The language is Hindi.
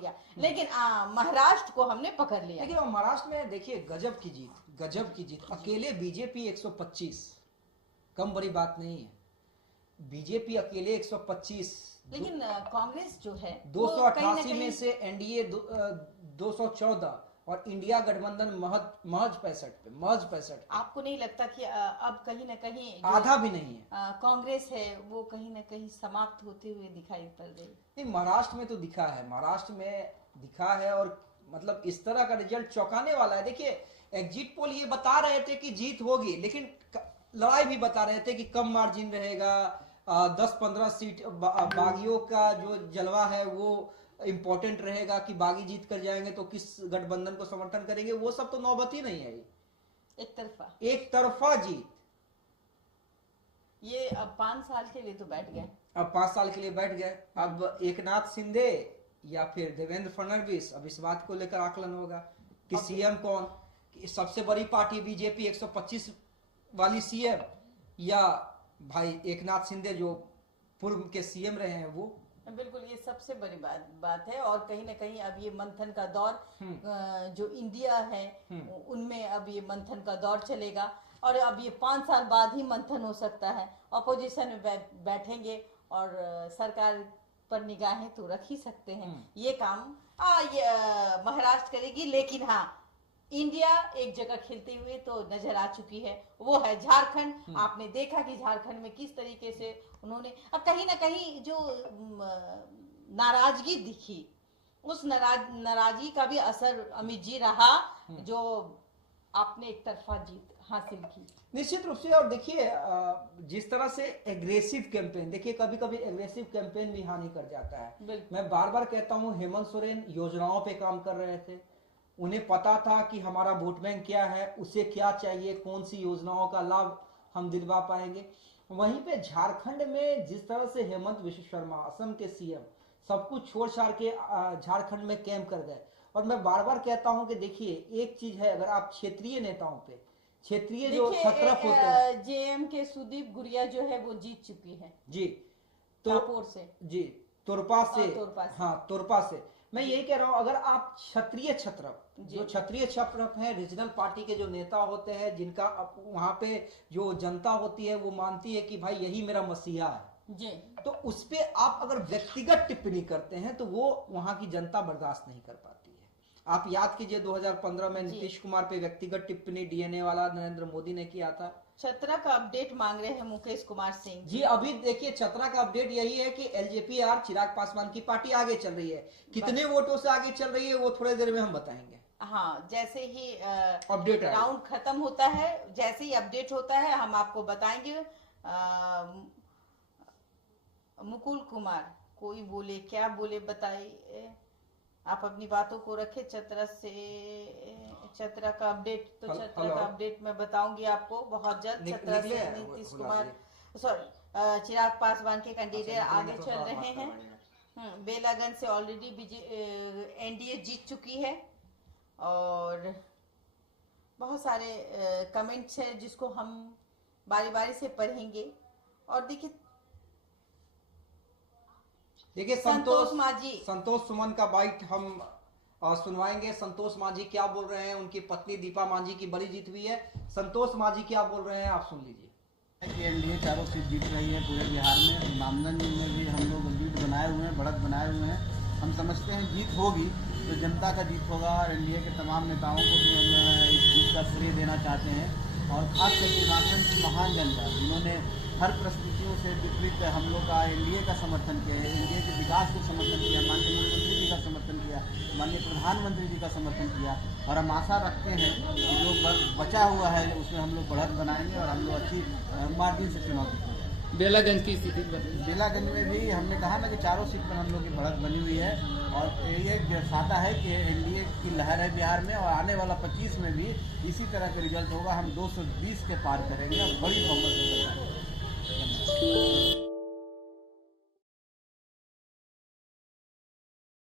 दिया, लेकिन महाराष्ट्र को हमने पकड़ लिया। लेकिन महाराष्ट्र में देखिए गजब की जीत। अकेले बीजेपी 125, कम बड़ी बात नहीं है। बीजेपी अकेले 125, लेकिन कांग्रेस जो है 288 में से एनडीए 214 और इंडिया गठबंधन महज 65। आपको नहीं लगता कि अब कहीं ना कहीं आधा भी नहीं है कांग्रेस है वो कहीं ना कहीं समाप्त होते हुए दिखाई पड़ रही? नहीं, महाराष्ट्र में तो दिखा है, और मतलब इस तरह का रिजल्ट चौंकाने वाला है। देखिए एग्जिट पोल ये बता रहे थे कि जीत होगी, लेकिन लड़ाई भी बता रहे थे कि कम मार्जिन रहेगा, 10-15 सीट बागियों का जो जलवा है वो इंपॉर्टेंट रहेगा कि बागी जीत कर जाएंगे तो किस गठबंधन को समर्थन करेंगे, वो सब तो नौबत ही नहीं है। एक तरफा जीत। ये अब 5 साल के लिए तो बैठ गए, अब 5 साल के लिए बैठ गए। अब एकनाथ शिंदे या फिर देवेंद्र फडणवीस, अब इस बात को लेकर आकलन होगा कि सीएम कौन, कि सबसे बड़ी पार्टी बीजेपी 125 वाली सीएम, या भाई एकनाथ शिंदे जो पूर्व के सीएम रहे हैं वो। बिल्कुल, ये सबसे बड़ी बात है। और कहीं ना कहीं अब ये मंथन का दौर जो इंडिया है उनमें अब ये मंथन का दौर चलेगा, और अब ये 5 साल बाद ही मंथन हो सकता है। अपोजिशन में बैठेंगे और सरकार पर निगाहें तो रख ही सकते हैं। ये काम ये महाराष्ट्र करेगी, लेकिन हाँ इंडिया एक जगह खेलते हुए तो नजर आ चुकी है, वो है झारखंड। आपने देखा कि झारखंड में किस तरीके से उन्होंने अब कहीं ना कहीं जो नाराजगी दिखी, उस नाराजगी का भी असर अमित जी रहा, जो आपने एक तरफा जीत हासिल की। निश्चित रूप से। और देखिए जिस तरह से एग्रेसिव कैंपेन, देखिए कभी कभी एग्रेसिव कैंपेन भी हानि कर जाता है। मैं बार बार कहता हूं, हेमंत सोरेन योजनाओं पे काम कर रहे थे, उन्हें पता था कि हमारा वोट बैंक क्या है, उसे क्या चाहिए, कौन सी योजनाओं का लाभ हम दिलवा पाएंगे। वहीं पे झारखंड में जिस तरह से हेमंत विश्व शर्मा असम के सीएम सब कुछ छोड़ छाड़ के झारखंड में कैंप कर गए। और मैं बार बार कहता हूं कि देखिए एक चीज है, अगर आप क्षेत्रीय नेताओं पे, क्षेत्रीय जो छत्रप होते हैं, जेएम के सुदीप गुड़िया जो है वो जीत चुकी है जी, तो से जी तोरपा से मैं यही कह रहा हूं, अगर आप क्षत्रिय छत्रप हैं, रीजनल पार्टी के जो नेता होते हैं, जिनका वहां पे जो जनता होती है वो मानती है कि भाई यही मेरा मसीहा है जी, तो उस पे आप अगर व्यक्तिगत टिप्पणी करते हैं तो वो वहां की जनता बर्दाश्त नहीं कर पाती है। आप याद कीजिए 2015 में नीतीश कुमार पे व्यक्तिगत टिप्पणी डीएनए वाला नरेंद्र मोदी ने किया था। चतरा का अपडेट मांग रहे हैं मुकेश कुमार सिंह जी। अभी देखिए चतरा का अपडेट यही है कि एलजेपीआर चिराग पासवान की पार्टी आगे चल रही है। कितने वोटों से आगे चल रही है वो थोड़ी देर में हम बताएंगे। हाँ, जैसे ही अपडेट राउंड खत्म होता है, जैसे ही अपडेट होता है हम आपको बताएंगे। मुकुल कुमार कोई बोले, क्या बोले बताइए, आप अपनी बातों को रखें। चतरा का अपडेट, तो चतरा का अपडेट मैं बताऊंगी आपको बहुत जल्द। चतरा से नीतीश कुमार चिराग पासवान के कैंडिडेट आगे चल रहे हैं। बेलागंज से ऑलरेडी एनडीए जीत चुकी है, और बहुत सारे कमेंट्स हैं जिसको हम बारी बारी से पढ़ेंगे। और देखिए संतोष सुमन का बाइट हम सुनवाएंगे। संतोष मांझी क्या बोल रहे हैं, उनकी पत्नी दीपा मांझी की बड़ी जीत हुई है। संतोष मांझी क्या बोल रहे हैं, आप सुन लीजिए। एनडीए चारों सीट जीत रही है पूरे बिहार में। नामजन में भी हम लोग लीड बनाए हुए हैं, बढ़त बनाए हुए हैं। हम समझते हैं जीत होगी तो जनता का जीत होगा, और एनडीए के तमाम नेताओं को भी हम इस जीत का श्रेय देना चाहते हैं। और खासकर उत्तराखंड की महान जनता, जिन्होंने हर परिस्थितियों से विपरीत हम लोग का एनडीए का समर्थन किया है, एनडीए के विकास को समर्थन किया, माननीय मुख्यमंत्री जी का समर्थन किया, माननीय प्रधानमंत्री जी का समर्थन किया। और हम आशा रखते हैं कि जो बचा हुआ है उसमें हम लोग बढ़त बनाएंगे और हम लोग अच्छी मार्जिन से चुनाव जीतेंगे। बेलागंज की स्थिति, बेलागंज में भी हमने कहा ना कि चारों सीट पर हम लोग की बढ़त बनी हुई है, और ये दर्शाता है कि एनडीए की लहर है बिहार में। और आने वाला 25 में भी इसी तरह का रिजल्ट होगा। हम 220 के पार करेंगे और बड़ी बहुमत से।